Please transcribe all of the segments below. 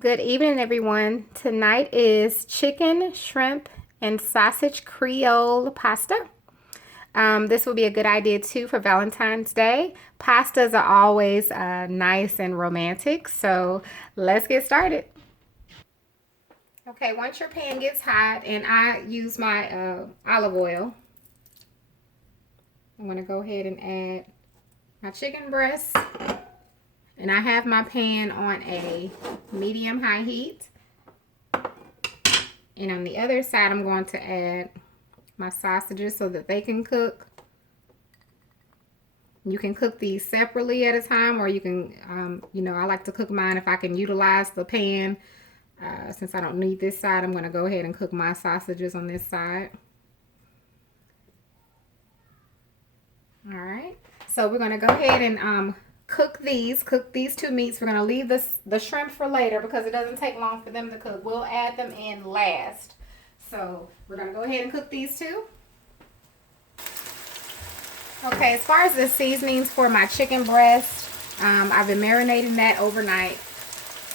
Good evening, everyone. Tonight is chicken, shrimp, and sausage Creole pasta. This will be a good idea too for Valentine's Day. Pastas are always nice and romantic, so let's get started. Okay, once your pan gets hot, and I use my olive oil, I'm going to go ahead and add my chicken breast. And I have my pan on a medium-high heat. And on the other side, I'm going to add my sausages so that they can cook. You can cook these separately at a time, or you can, I like to cook mine if I can utilize the pan. Since I don't need this side, I'm going to go ahead and cook my sausages on this side. All right. So we're going to go ahead and cook these two meats. We're going to leave the shrimp for later because it doesn't take long for them to cook. We'll add them in last. So we're going to go ahead and cook these two. Okay, as far as the seasonings for my chicken breast, I've been marinating that overnight.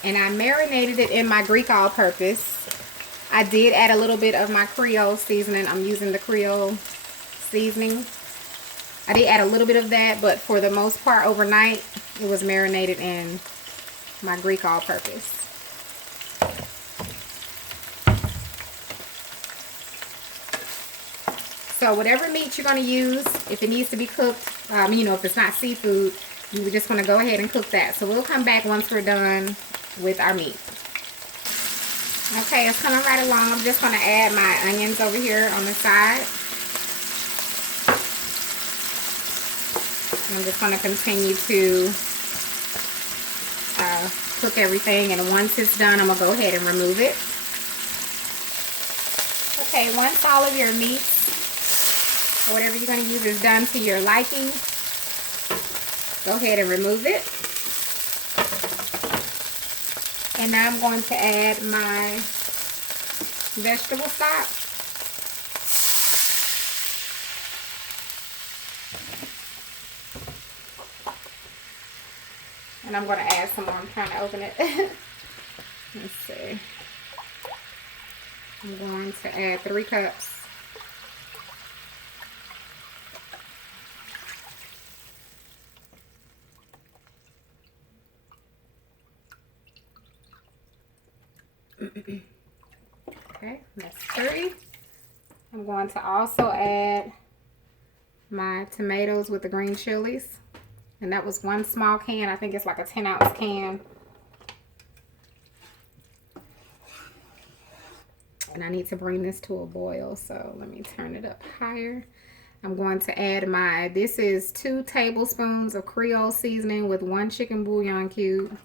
And I marinated it in my Greek all-purpose. I did add a little bit of my Creole seasoning. I'm using the Creole seasoning. I did add a little bit of that, but for the most part overnight, it was marinated in my Greek all-purpose. So whatever meat you're going to use, if it needs to be cooked, if it's not seafood, you just want to go ahead and cook that. So we'll come back once we're done with our meat. Okay, it's coming right along. I'm just going to add my onions over here on the side. I'm just going to continue to cook everything, and once it's done, I'm going to go ahead and remove it. Okay, once all of your meat, or whatever you're going to use, is done to your liking, go ahead and remove it. And now I'm going to add my vegetable stock. And I'm going to add some more. I'm trying to open it. Let's see. I'm going to add 3 cups. Okay, that's 3. I'm going to also add my tomatoes with the green chilies. And that was 1 small can. I think it's like a 10-ounce can. And I need to bring this to a boil, so let me turn it up higher. I'm going to add this is 2 tablespoons of Creole seasoning with 1 chicken bouillon cube.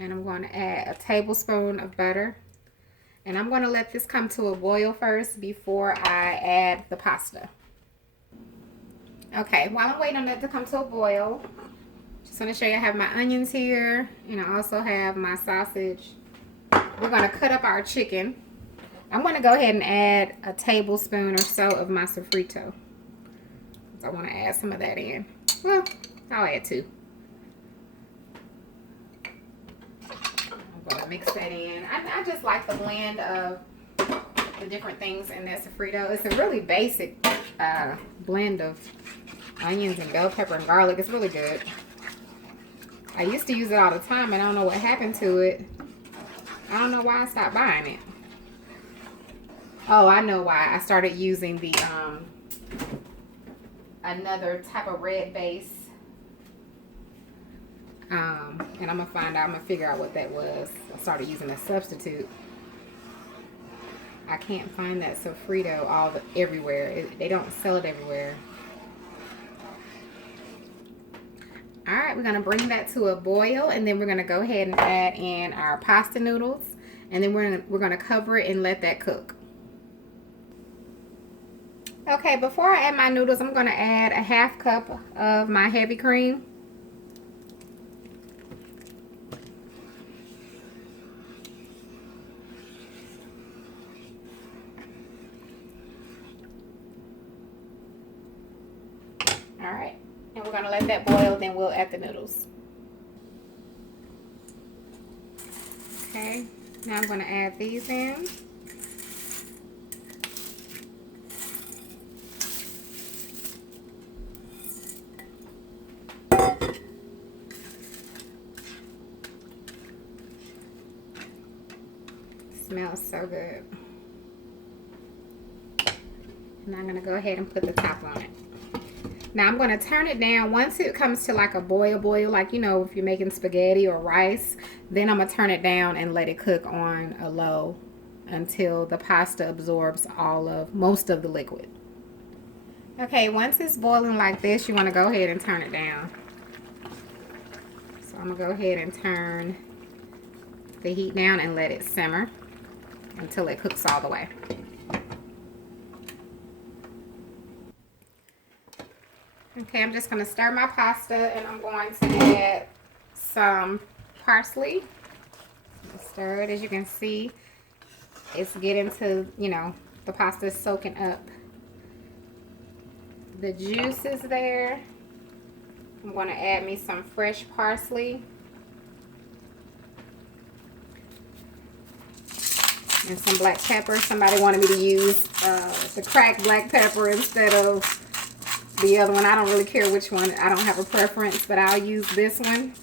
And I'm going to add a tablespoon of butter. And I'm going to let this come to a boil first before I add the pasta. Okay, while I'm waiting on that to come to a boil, just want to show you I have my onions here, and I also have my sausage. We're going to cut up our chicken. I'm going to go ahead and add a tablespoon or so of my sofrito. I want to add some of that in. Well, I'll add 2. I'm going to mix that in. I just like the blend of the different things in that sofrito. It's a really basic blend of onions and bell pepper and garlic. It's really good. I used to use it all the time, and I don't know what happened to it. I don't know why I stopped buying it. Oh, I know why. I started using the another type of red base. And I'm gonna figure out what that was. I started using a substitute. I can't find that sofrito everywhere. They don't sell it everywhere. All right, we're gonna bring that to a boil, and then we're gonna go ahead and add in our pasta noodles, and then we're gonna cover it and let that cook. Okay, before I add my noodles, I'm gonna add a 1/2 cup of my heavy cream. All right. And we're gonna let that boil, then we'll add the noodles. Okay, now I'm gonna add these in. Smells so good. And I'm gonna go ahead and put the top on it. Now I'm gonna turn it down once it comes to like a boil, like, you know, if you're making spaghetti or rice, then I'm gonna turn it down and let it cook on a low until the pasta absorbs most of the liquid. Okay, once it's boiling like this, you wanna go ahead and turn it down. So I'm gonna go ahead and turn the heat down and let it simmer until it cooks all the way. Okay, I'm just going to stir my pasta and I'm going to add some parsley. Stir it. As you can see, it's getting to, you know, the pasta is soaking up the juices there. I'm going to add me some fresh parsley. And some black pepper. Somebody wanted me to use the cracked black pepper instead of the other one. I don't really care which one. I don't have a preference, but I'll use this one.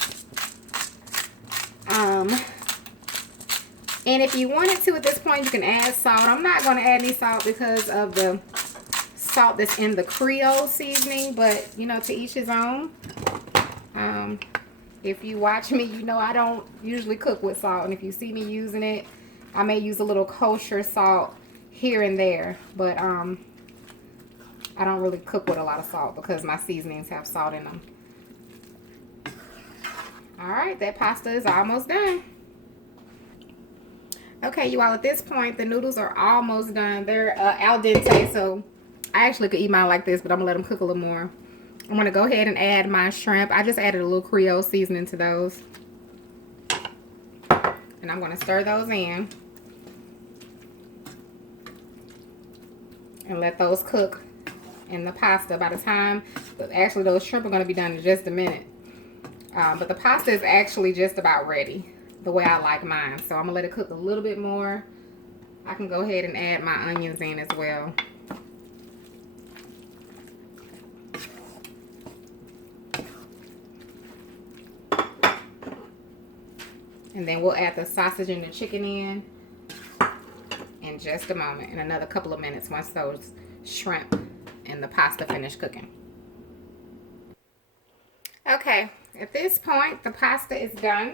And if you wanted to at this point, you can add salt. I'm not going to add any salt because of the salt that's in the Creole seasoning, but you know, to each his own. If you watch me, you know I don't usually cook with salt, and if you see me using it, I may use a little kosher salt here and there, but I don't really cook with a lot of salt because my seasonings have salt in them. Alright, that pasta is almost done. Okay, you all, at this point, the noodles are almost done. They're al dente, so I actually could eat mine like this, but I'm going to let them cook a little more. I'm going to go ahead and add my shrimp. I just added a little Creole seasoning to those. And I'm going to stir those in. And let those cook in the pasta. By the time, actually those shrimp are going to be done in just a minute. But the pasta is actually just about ready, the way I like mine. So I'm going to let it cook a little bit more. I can go ahead and add my onions in as well. And then we'll add the sausage and the chicken in just a moment, in another couple of minutes, once those shrimp and the pasta finish cooking. Okay, at this point, the pasta is done.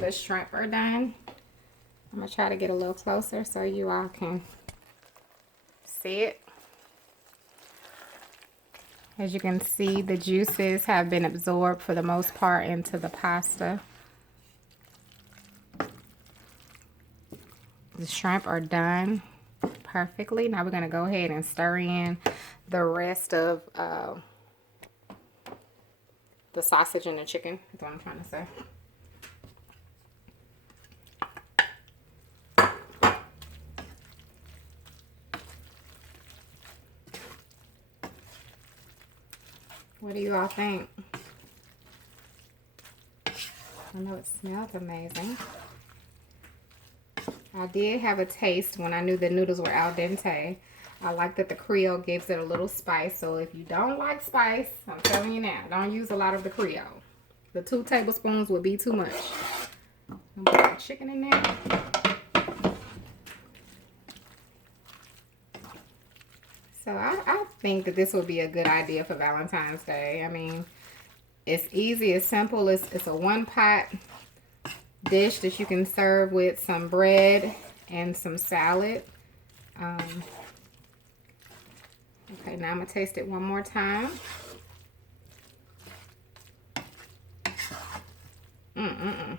The shrimp are done. I'm going to try to get a little closer so you all can see it. As you can see, the juices have been absorbed for the most part into the pasta. The shrimp are done perfectly. Now we're going to go ahead and stir in the rest of the sausage and the chicken. That's what I'm trying to say. What do you all think? I know it smells amazing. I did have a taste when I knew the noodles were al dente. I like that the Creole gives it a little spice. So if you don't like spice, I'm telling you now, don't use a lot of the Creole. The 2 tablespoons would be too much. I'm gonna put the chicken in there. So I think that this would be a good idea for Valentine's Day. I mean, it's easy, it's simple. It's a one-pot dish that you can serve with some bread and some salad. Okay, now I'm going to taste it one more time. I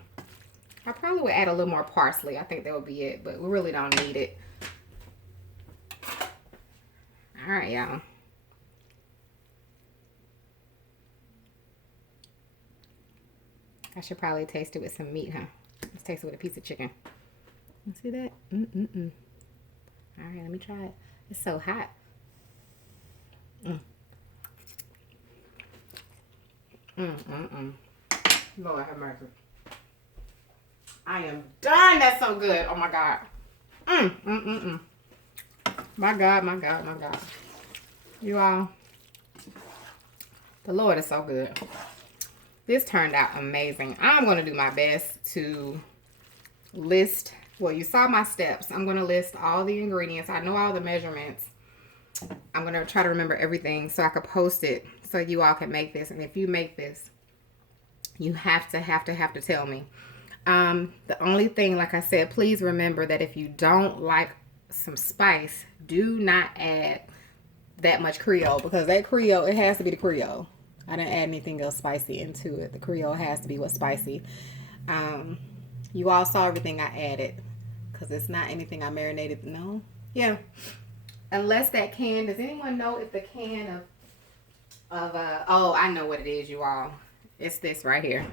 probably would add a little more parsley. I think that would be it, but we really don't need it. All right, y'all. I should probably taste it with some meat, huh? Let's taste it with a piece of chicken. You see that? All right, let me try it. It's so hot. Lord have mercy. I am done. That's so good. Oh my God. My God, my God, my God. You all, the Lord is so good. This turned out amazing. I'm going to do my best to list, well, you saw my steps. I'm going to list all the ingredients. I know all the measurements. I'm going to try to remember everything so I could post it so you all can make this. And if you make this, you have to tell me. The only thing, like I said, please remember that if you don't like some spice, do not add that much Creole, because that Creole, it has to be the Creole. I didn't add anything else spicy into it. The Creole has to be what's spicy. You all saw everything I added, because it's not anything I marinated. No, yeah, unless that can. Does anyone know if the can of oh, I know what it is, you all. It's this right here.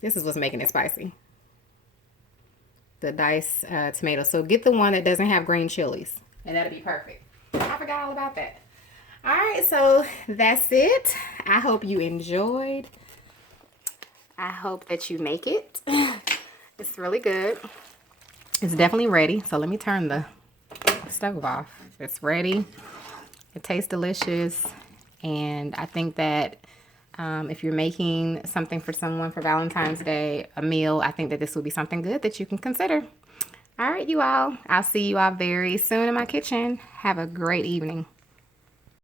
This is what's making it spicy. The diced tomatoes. So get the one that doesn't have green chilies, and that'll be perfect. I forgot all about that. All right, so that's it. I hope you enjoyed. I hope that you make it. It's really good. It's definitely ready. So let me turn the stove off. It's ready. It tastes delicious. And I think that if you're making something for someone for Valentine's Day, a meal, I think that this would be something good that you can consider. All right, you all. I'll see you all very soon in my kitchen. Have a great evening.